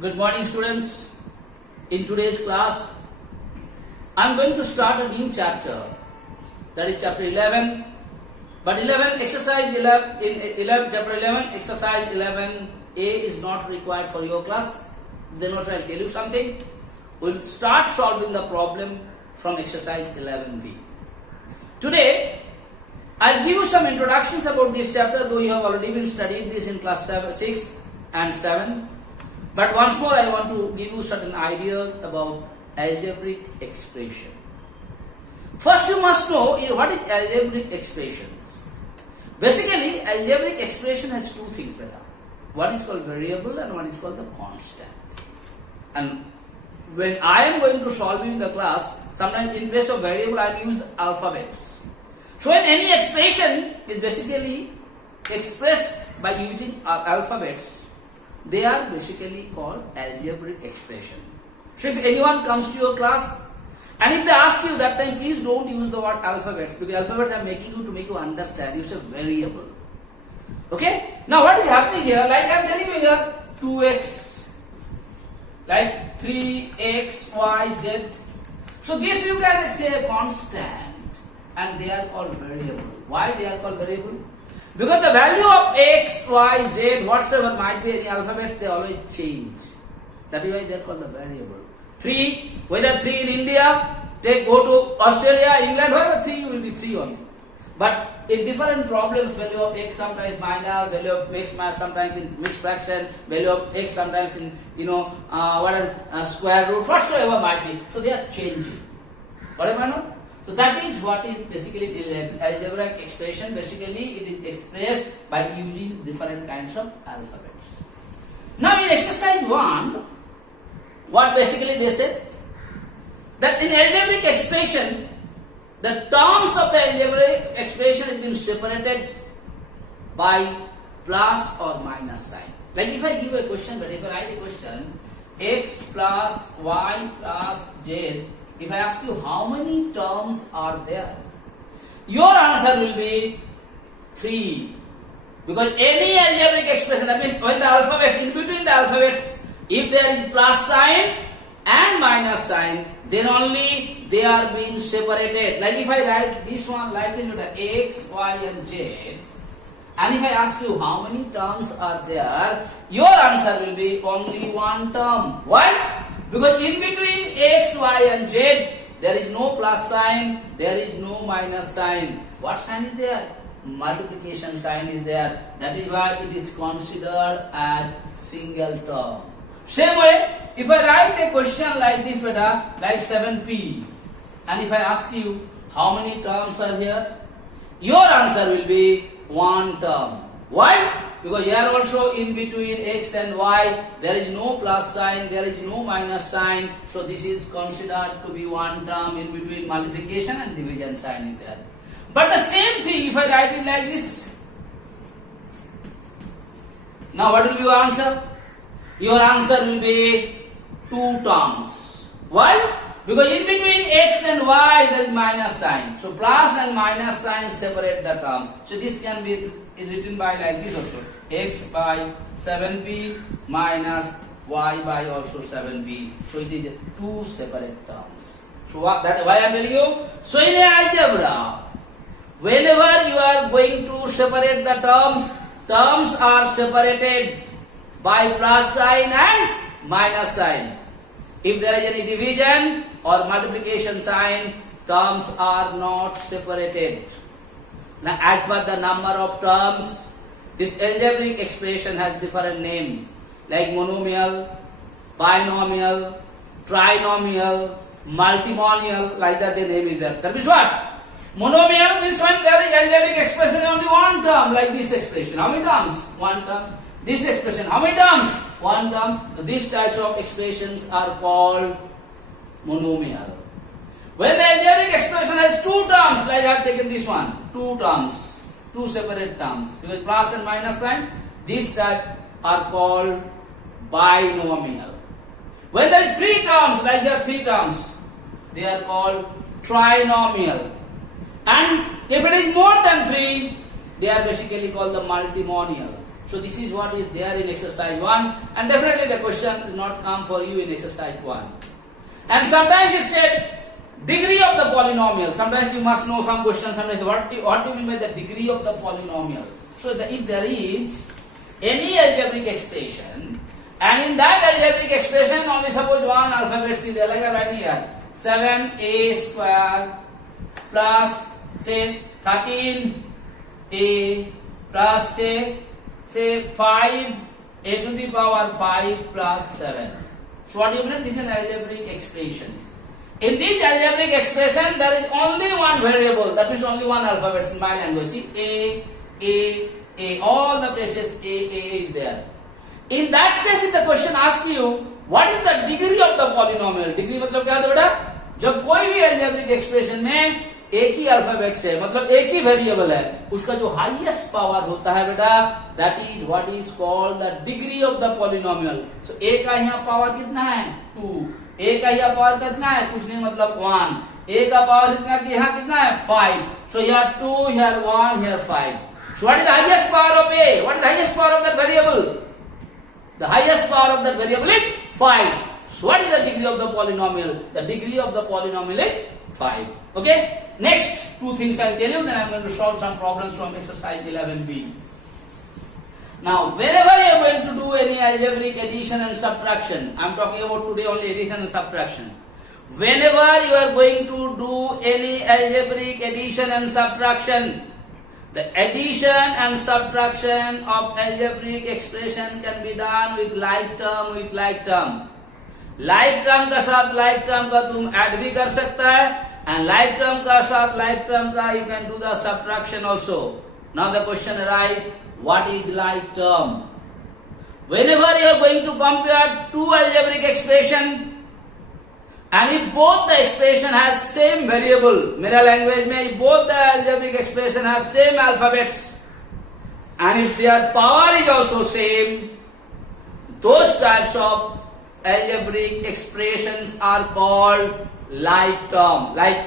Good morning, students. In today's class, I am going to start a new chapter. That is chapter 11. But 11, exercise 11, in 11, chapter 11, exercise 11A is not required for your class. Then also I will tell you something. We will start solving the problem from exercise 11B. Today, I will give you some introductions about this chapter, though you have already been studied this in class 6 and 7. But once more, I want to give you certain ideas about algebraic expression. First, you must know what is algebraic expressions. Basically, algebraic expression has two things, brother. One is called variable and one is called the constant. And when I am going to solve in the class, sometimes in place of variable, I have used alphabets. So, when any expression is basically expressed by using alphabets, they are basically called algebraic expression. So if anyone comes to your class and if they ask you that time, please don't use the word alphabets, because alphabets are making you to make you understand. You say variable. Okay? Now what is happening here? Like I am telling you here, 2x, like 3x, y, z. So this you can say constant, and they are called variable. Why they are called variable? Because the value of x, y, z, whatsoever might be any alphabets, they always change. That is why they are called the variable. 3, whether 3 in India, they go to Australia, England, wherever 3 will be 3 only. But in different problems, value of x sometimes minus, value of x sometimes in mixed fraction, value of x sometimes in square root, whatsoever might be. So they are changing. Whatever not? So that is what is basically algebraic expression. Basically, it is expressed by using different kinds of alphabets. Now in exercise 1, what basically they said? That in algebraic expression, the terms of the algebraic expression has been separated by plus or minus sign. Like if I give a question, but if I write a question, x plus y plus z, if I ask you how many terms are there, your answer will be 3. Because any algebraic expression, that means when the alphabets, in between the alphabets, if there is plus sign and minus sign, then only they are being separated. Like if I write this one like this with the x, y and z, and if I ask you how many terms are there, your answer will be only one term. Why? Because in between x, y and z, there is no plus sign, there is no minus sign. What sign is there? Multiplication sign is there. That is why it is considered as single term. Same way, if I write a question like this, beta, like 7p, and if I ask you how many terms are here, your answer will be one term. Why? Because here also in between x and y, there is no plus sign, there is no minus sign. So this is considered to be one term. In between multiplication and division sign is there. But the same thing if I write it like this. Now what will be your answer? Your answer will be 2 terms. Why? Because in between x and y there is minus sign. So plus and minus sign separate the terms. So this can be written by like this also. X by 7p minus y by also 7p. So it is 2 separate terms. So that why I am telling you. So in algebra, whenever you are going to separate the terms, terms are separated by plus sign and minus sign. If there is any division or multiplication sign, terms are not separated. Now, as per the number of terms, this algebraic expression has different name, like monomial, binomial, trinomial, multimonial, like that the name is there. That means what? Monomial means when there is algebraic expression only one term, like this expression. How many terms? One term. This expression, how many terms? One term. These types of expressions are called monomial. When the algebraic expression has 2 terms, like I have taken this one, 2 terms, 2 separate terms, because plus and minus sign, these type are called binomial. When there is 3 terms, like there are 3 terms, they are called trinomial. And if it is more than 3, they are basically called the multimonial. So this is what is there in exercise 1, and definitely the question is not come for you in exercise 1. And sometimes it said degree of the polynomial. Sometimes you must know some questions. Sometimes what do you mean by the degree of the polynomial? So if there is any algebraic expression, and in that algebraic expression only suppose one alphabet is there, like I write here 7a square plus say 13a plus say 5 a to the power 5 plus 7. So what do you mean? This is an algebraic expression. In this algebraic expression, there is only one variable, that means only one alphabet in my language. See, A, all the places A is there. In that case, if the question asks you, what is the degree of the polynomial? Degree मतलब क्या होता है बेटा? जब कोई भी algebraic expression में एक ही अल्फाबेट से मतलब एक ही वेरिएबल है, उसका जो हाईएस्ट पावर होता है बेटा, that is what is called the degree of the polynomial. So a का यहाँ पावर कितना है? 2. a का यहाँ पावर कितना है? कुछ नहीं मतलब 1. a का पावर कितना कि यहाँ कितना है? 5. So here 2, here 1, here 5. So what is the highest power of a? What is the highest power of that variable? The highest power of that variable is 5. So what is the degree of the polynomial? The degree of the polynomial is 5. Okay? Next two things I'll tell you, then I'm going to solve some problems from exercise 11b. Now, whenever you are going to do any algebraic addition and subtraction, I'm talking about today only addition and subtraction. Whenever you are going to do any algebraic addition and subtraction, the addition and subtraction of algebraic expression can be done with like term with like term. Like term का साथ like term का तुम add भी कर सकता है, and like term का साथ like term का you can do the subtraction also. Now the question arises, what is like term? Whenever you are going to compare two algebraic expression, and if both the expression has same variable, मेरा language में if both the algebraic expression have same alphabets, and if their power is also same, those types of algebraic expressions are called like term. Like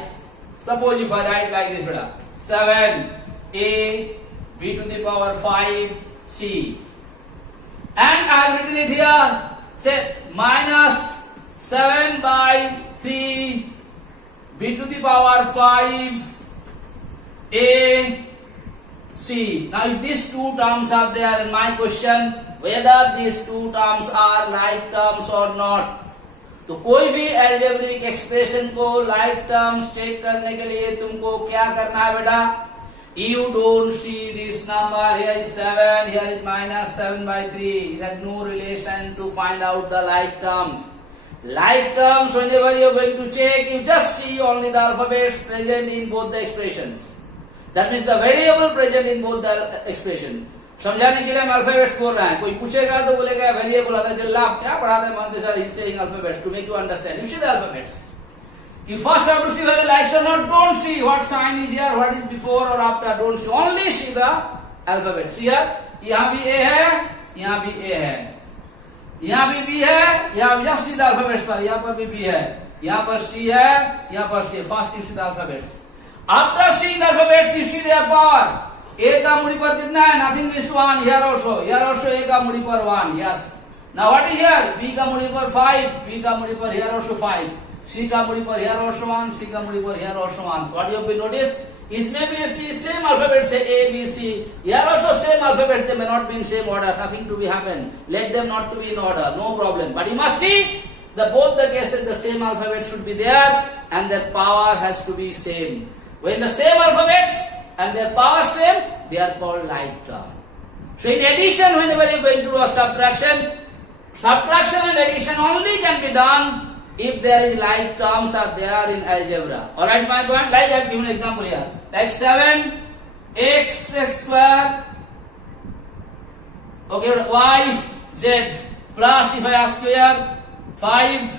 suppose if I write like this, beta 7a b to the power 5c, and I have written it here, say minus 7 by 3 b to the power 5 a c. Now if these two terms are there in my question, whether these two terms are like terms or not, तो कोई भी algebraic expression को like terms check करने के लिए तुमको क्या करना है बेटा? You don't see this number, here is 7, here is minus 7 by 3. It has no relation to find out the like terms. Like terms, whenever you are going to check, you just see only the alphabets present in both the expressions. That means the variable present in both the expression. समझाने के लिए हम alphabets बोल रहे हैं. कोई पूछेगा तो बोलेगा वेरिएबल आता है, आप क्या पढ़ाते हैं मानते sir, he's saying alphabets to make you understand. You see the alphabets. You first have to see whether likes or not. Don't see what sign is here, what is before or after. Don't see. Only see the alphabets. Here, यहाँ भी A है, यहाँ भी A है, यहाँ भी B है, यहाँ see the alphabets पर, यहाँ पर भी B है, यहाँ पर C है, यहाँ पर C. First you see the alphabets. After seeing the alphabets, you see their power. A का मूडी पर कितना है? Nothing is 1. Here also A का मूडी पर 1. Yes. Now what is here? B का मूडी पर 5. B का मूडी पर here also 5. C का मूडी पर here also 1. C का मूडी पर here also 1. So what you have been noticed? इसमें भी same alphabet से A, B, C. Here also same alphabet. They may not be in same order. Nothing to be happen. Let them not to be in order. No problem. But you must see the both the cases the same alphabet should be there and their power has to be same. When the same alphabets and their power same, they are called like term. So in addition, whenever you are going to do a subtraction and addition only can be done if there is like terms are there in algebra. Alright, my point, like I have given an example here. Like 7x square, okay, y, z, plus if I ask you here, 5x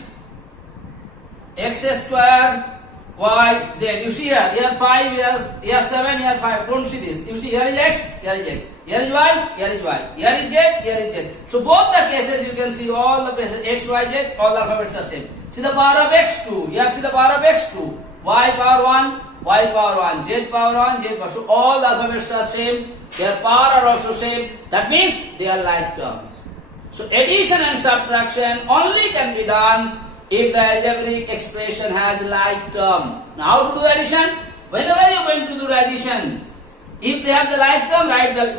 square, y, z. You see here 5, here 7, here 5. Don't see this. You see here is x, here is x. Here is y, here is y. Here is z, here is z. So both the cases you can see all the places x, y, z, all the alphabets are same. See the power of x2. Here see the power of x2. Y power 1, y power 1, z power 1, z power. So all the alphabets are same, their power are also same. That means they are like terms. So addition and subtraction only can be done if the algebraic expression has like term. Now how to do the addition? Whenever you are going to do the addition, if they have the like term,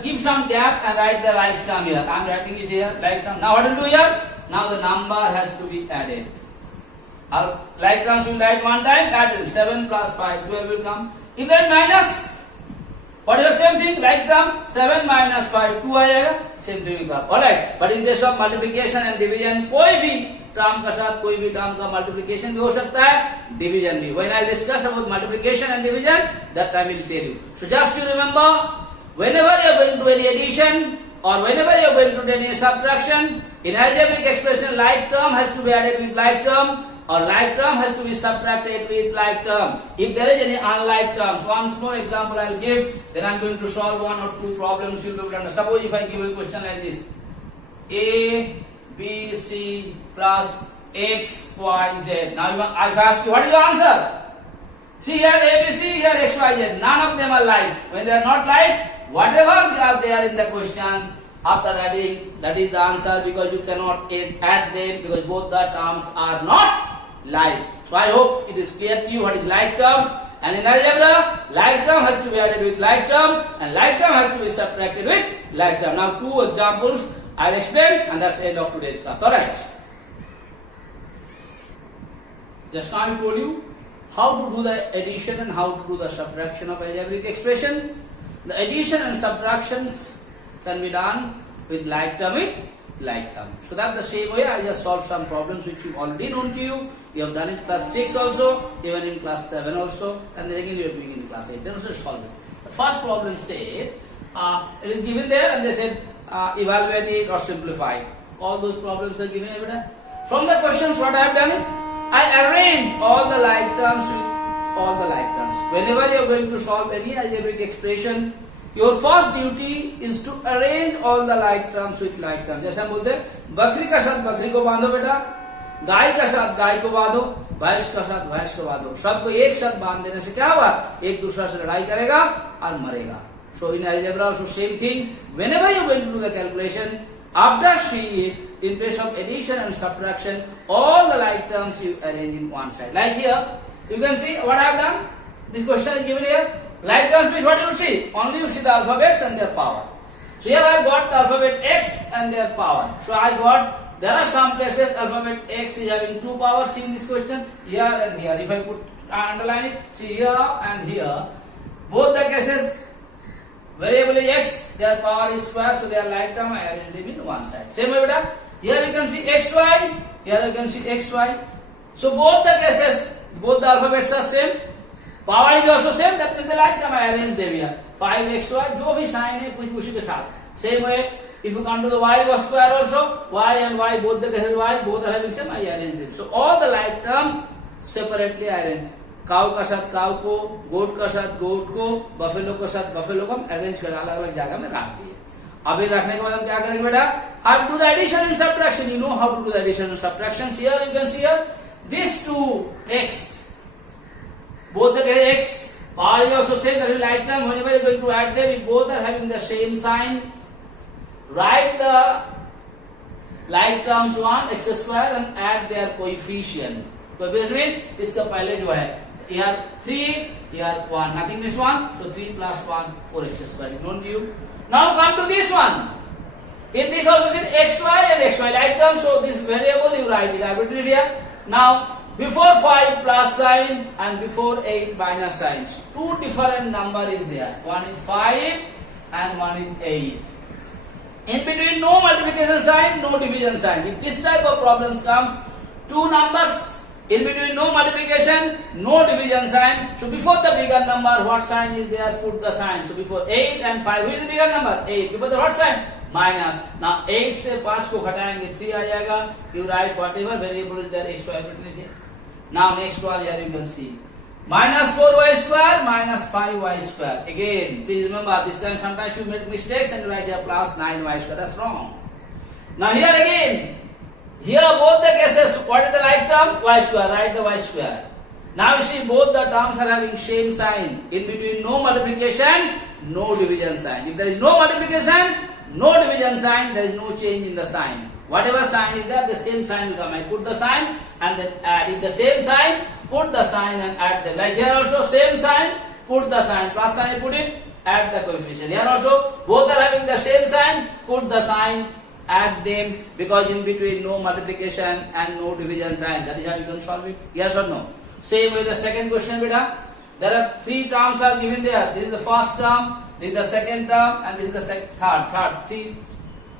give some gap and write the like term here. I am writing it here, like term. Now what will do here? Now the number has to be added. Like terms will write one time, that is 7 plus 5, 12 will come. If there is minus, what is the same thing? Like term, 7 minus 5, 2 आएगा, same thing will come. Alright, but in case of multiplication and division, कोई भी term का साथ कोई भी term का multiplication भी हो सकता है, division भी. When I discuss about multiplication and division, that I will tell you. So just you remember, whenever you are going to do any addition or whenever you are going to do any subtraction, in algebraic expression, like term has to be added with like term, or like term has to be subtracted with like term. If there is any unlike terms, one more example I will give, then I am going to solve one or two problems you will be able to understand. Suppose if I give a question like this, a, b, c plus x, y, z. Now I ask you, what is your answer? See here a, b, c, here x, y, z. None of them are like. When they are not like, whatever they are in the question, after adding, that is the answer, because you cannot add them because both the terms are not like. So I hope it is clear to you what is like terms. And in algebra, like term has to be added with like term and like term has to be subtracted with like term. Now two examples I will explain and that's the end of today's class. Alright. Just now I told you how to do the addition and how to do the subtraction of algebraic expression. The addition and subtractions can be done with like term with like term. So that's the same way I just solved some problems which you already known to you. You have done in class 6 also, even in class 7 also, and then again you are doing in class 8. Then also solve it. The first problem said, it is given there and they said evaluate it or simplify. All those problems are given evidence. From the questions what I have done it, I arrange all the like terms with all the like terms. Whenever you are going to solve any algebraic expression, your first duty is to arrange all the like terms with like terms. जैसे हम बोलते हैं बकरी का साथ बकरी को बांधो बेटा, गाय का साथ गाय को बांधो, भैंस का साथ भैंस को बांधो. सबको एक साथ बांध देने से क्या होगा? एक दूसरा से लड़ाई करेगा और मरेगा. So in algebra also same thing. Whenever you are going to do the calculation, after seeing it, in place of addition and subtraction, all the like terms you arrange in one side. Like here, you can see what I have done. This question is given here. Like terms means what you see? Only you see the alphabets and their power. So here I have got the alphabet x and their power. So I got, there are some places alphabet x is having two powers. See in this question, here and here. If I put underline it, see here and here. Both the cases, variable is x, their power is square, so they are like term, I arrange them in one side. Same way, beta. Here you can see xy, here you can see xy. So both the cases, both the alphabets are same. Power is also same, that means the like term I arrange them here. 5xy, जो भी sign है कुछ उसी के साथ. Same way, if you come to the y was square also, y and y, both the cases y, both are having same, I arrange them. So all the like terms separately I arrange. Cow का साथ cow को, गोट का साथ गोट को, buffalo का साथ buffalo को हम अरेंज कर अलग अलग जगह में रख दिए. अब ये रखने के बाद हम क्या करेंगे बेटा? How to do the addition and subtraction. You know how to do the addition and subtraction. Here you can see here these two x. Both the x power is also same. That will like term. Whenever you are going to add them, if both are having the same sign, write the like terms one x square and add their coefficient. Coefficient means इसका पहले जो है here 3, here 1, nothing means 1, so 3 plus 1, 4x square. Don't you? Now come to this one. In this also said xy and xy like term, so this variable you write it arbitrarily here. Now before 5 plus sign and before 8 minus signs. Two different number is there. One is 5 and one is 8. In between no multiplication sign, no division sign. If this type of problems comes, two numbers. In between no multiplication, no division sign. So before the bigger number, what sign is there? Put the sign. So before 8 and 5, who is the bigger number? 8. Before the what sign? Minus. Now 8 से 5 को घटाएंगे 3 आ जाएगा. You write whatever variable is there, x, y, here. Now next one here you can see. Minus 4y square minus 5y square. Again, please remember this time sometimes you make mistakes and you write here plus 9y square. That's wrong. Now here again. Here both the cases, what is the like term? Y square, write the y square. Now you see both the terms are having same sign. In between no multiplication, no division sign. If there is no multiplication, no division sign, there is no change in the sign. Whatever sign is there, the same sign will come. I put the sign and then add. If the same sign, put the sign and add them. Like here also same sign, put the sign. Plus sign, put it, add the coefficient. Here also both are having the same sign, put the sign, add them, because in between no multiplication and no division sign. That is how you can solve it. Yes or no? Same way the second question, beta. There are three terms are given there. This is the first term, this is the second term, and this is the third. Three.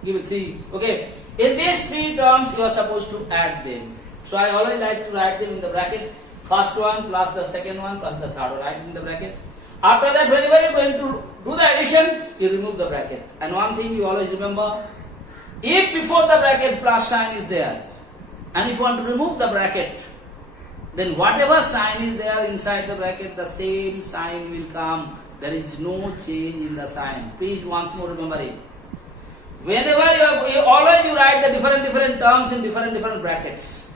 Give it three. Okay. In these three terms, you are supposed to add them. So I always like to write them in the bracket. First one plus the second one plus the third one. Write in the bracket. After that, whenever you are going to do the addition, you remove the bracket. And one thing you always remember, if before the bracket plus sign is there, and if you want to remove the bracket, then whatever sign is there inside the bracket, the same sign will come. There is no change in the sign. Please once more remember it. Whenever you always write the different terms in different brackets.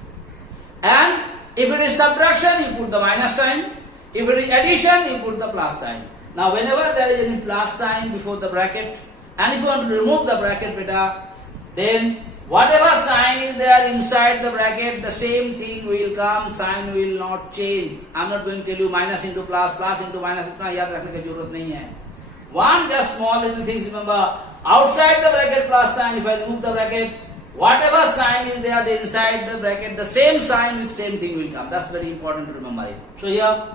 And if it is subtraction, you put the minus sign. If it is addition, you put the plus sign. Now whenever there is any plus sign before the bracket, and if you want to remove the bracket, beta, then whatever sign is there inside the bracket, the same thing will come, sign will not change. I am not going to tell you minus into plus, plus into minus, इतना याद रखने की जरूरत नहीं है. One just small little things, remember, outside the bracket plus sign, if I remove the bracket, whatever sign is there inside the bracket, the same sign with same thing will come. That's very important to remember it. So here,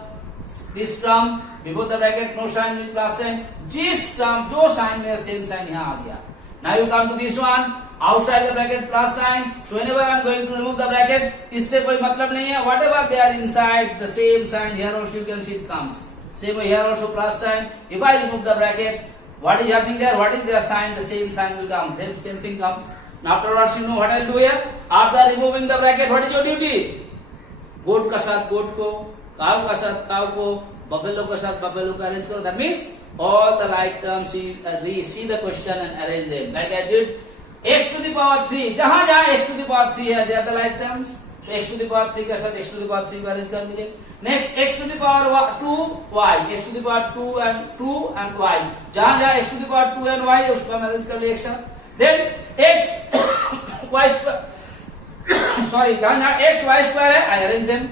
this term, before the bracket, no sign with plus sign. जिस term, जो sign में same sign यहाँ आ गया. Now you come to this one, outside the bracket plus sign. So whenever I am going to remove the bracket, इससे कोई मतलब नहीं है. Whatever they are inside, the same sign here also you can see it comes. Same way here also plus sign. If I remove the bracket, what is happening there? What is their sign? The same sign will come. Then same thing comes. Now afterwards you know what I will do here. After removing the bracket, what is your duty? Goat का साथ goat को, cow का साथ cow को, buffalo का साथ buffalo को arrange करो. That means all the like terms see the question and arrange them. Like I did x to the power 3. जहाँ जहाँ x to the power 3 है, they are the like terms. So x to the power 3 के साथ x to the power 3 को arrange कर दीजिए. Next x to the power 2 y, x to the power 2 and y. जहाँ जहाँ x to the power 2 and y है उसको हम arrange कर लिए एक साथ. Then x y square, sorry, जहाँ जहाँ x y square है, I arrange them.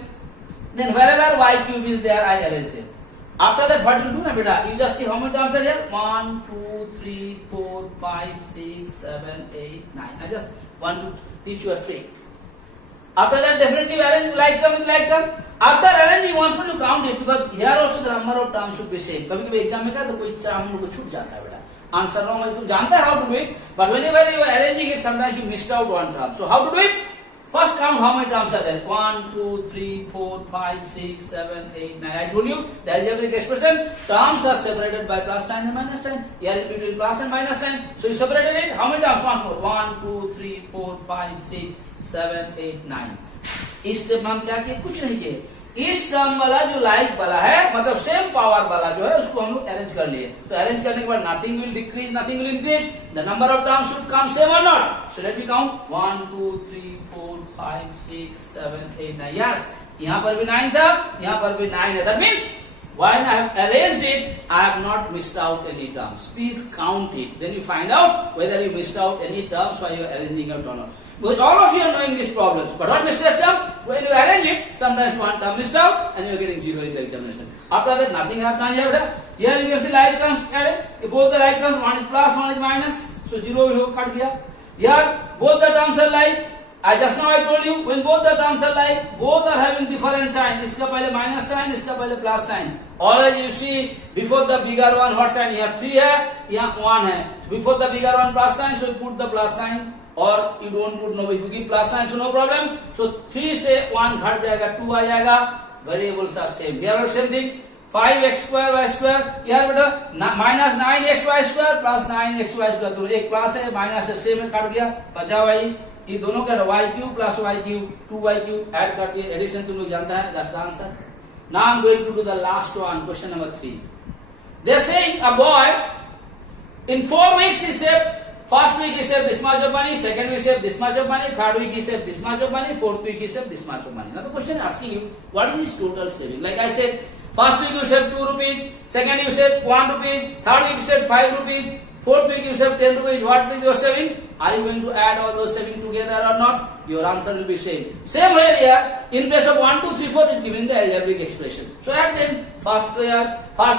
Then wherever y cube is there, I arrange them. After that, what you do, na beta? You just see how many terms are here. 1, 2, 3, 4, 5, 6, 7, 8, 9. I just want to teach you a trick. After that, definitely arrange like term with like term. After arranging, once when you count it, because here also the number of terms should be same. कभी कभी exam में क्या तो कोई term हम लोग को छूट जाता है बेटा. Answer wrong है तुम जानते हैं how to do it, but whenever you are arranging it, sometimes you missed out one term. So how to do it? First count how many terms are there. 1, 2, 3, 4, 5, 6, 7, 8, 9. I told you the algebraic expression terms are separated by plus sign and minus sign. Here in between plus and minus sign. So you separated it. How many terms? Once more. 1, 2, 3, 4, 5, 6, 7, 8, 9. इस step में हम क्या किए? कुछ नहीं किए. इस term वाला जो लाइक वाला है, मतलब सेम पावर वाला जो है, उसको हम लोग अरेंज कर लिए. तो अरेंज करने के बाद nothing will decrease, nothing will increase. The number of terms should come same or not. So let me count 1, 2, 3, 4, 5, 6, 7, 8, 9. Yes, यहाँ पर भी 9 था, यहाँ पर भी 9 है. That means when I have arranged it, I have not missed out any terms. Please count it. Then you find out whether you missed out any terms while you are arranging it or not. Because all of you are knowing these problems. But what mistakes come? When you arrange it, sometimes one term missed out and you are getting 0 in the examination. After that, nothing happened here. Here you can see like terms added. If both the like terms, one is plus, one is minus. So 0 will have cut here. Here, both the terms are like. Just now I told you, when both the terms are like, both are having different sign. इसका पहले minus sign, इसका पहले plus sign. Always you see, before the bigger one, what sign? यहाँ 3 है, यहाँ 1 है. So before the bigger one plus sign, so you put the plus sign. Or you don't put no, if you give plus sign, so no problem. So 3 से 1 घट जाएगा, 2 आ जाएगा. Variables are same. Here are same thing. 5x square y square. यहाँ बेटा minus 9xy square plus 9xy square. तो एक plus है, minus है, same है, कट गया. बचा भाई. ये दोनों का y cube plus y cube 2y cube add कर दिए. एडिशन तुम लोग जानता है. That's the answer. Now I'm going to do the last one. Question number 3. They're saying a boy in 4 weeks he saved First week he saved this much of money, second week he saved this much of money, third week he saved this much of money, fourth week he saved this much of money. Now the question is asking you, what is his total saving? Like I said, first week you saved 2 rupees, second you saved 1 rupees, third week you saved 5 rupees, fourth week you saved 10 rupees. What is your saving? Are you going to add all those savings together or not? Your answer will be same. Same here here. In place of 1, 2, 3, 4 is giving the algebraic expression. So add them. First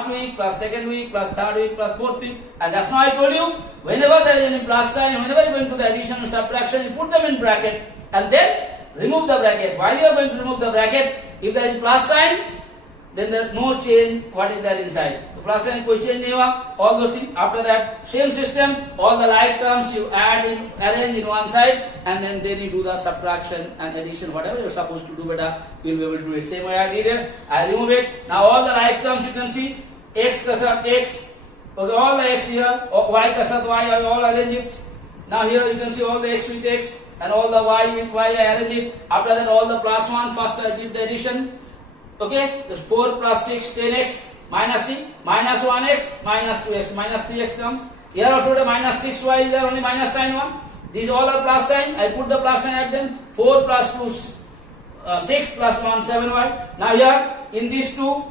week plus second week plus third week plus fourth week. And just now I told you, whenever there is any plus sign, whenever you are going to the addition or subtraction, you put them in bracket and then remove the bracket. While you are going to remove the bracket, if there is plus sign, then there is no change. What is there inside? The plus sign कोई change नहीं हुआ. All those things. After that, same system. All the like terms you arrange in one side, and then you do the subtraction and addition. Whatever you are supposed to do, beta, you will be able to do it. Same way I did it. I remove it. Now all the like terms you can see. X ka sath X. Okay, all the X here. Y ka sath Y. I all arrange it. Now here you can see all the X with X and all the Y with Y. I arrange it. After that, all the plus one. First I did the addition. Okay, that's 4 plus 6, 10x minus 6, minus 1x, minus 2x, minus 3x comes. Here also the minus 6y is there, only minus sign 1. These all are plus sign. I put the plus sign at them. 4 plus 2, 6 plus 1, 7y. Now here, in these two,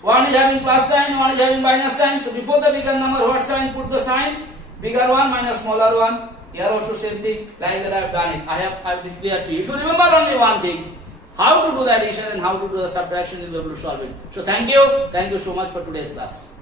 one is having plus sign, one is having minus sign. So before the bigger number, what sign? Put the sign. Bigger one minus smaller one. Here also same thing. Like that I have done it. I have declared to you. You should remember only one thing. How to do the addition and how to do the subtraction, you will be able to solve it. So thank you so much for today's class.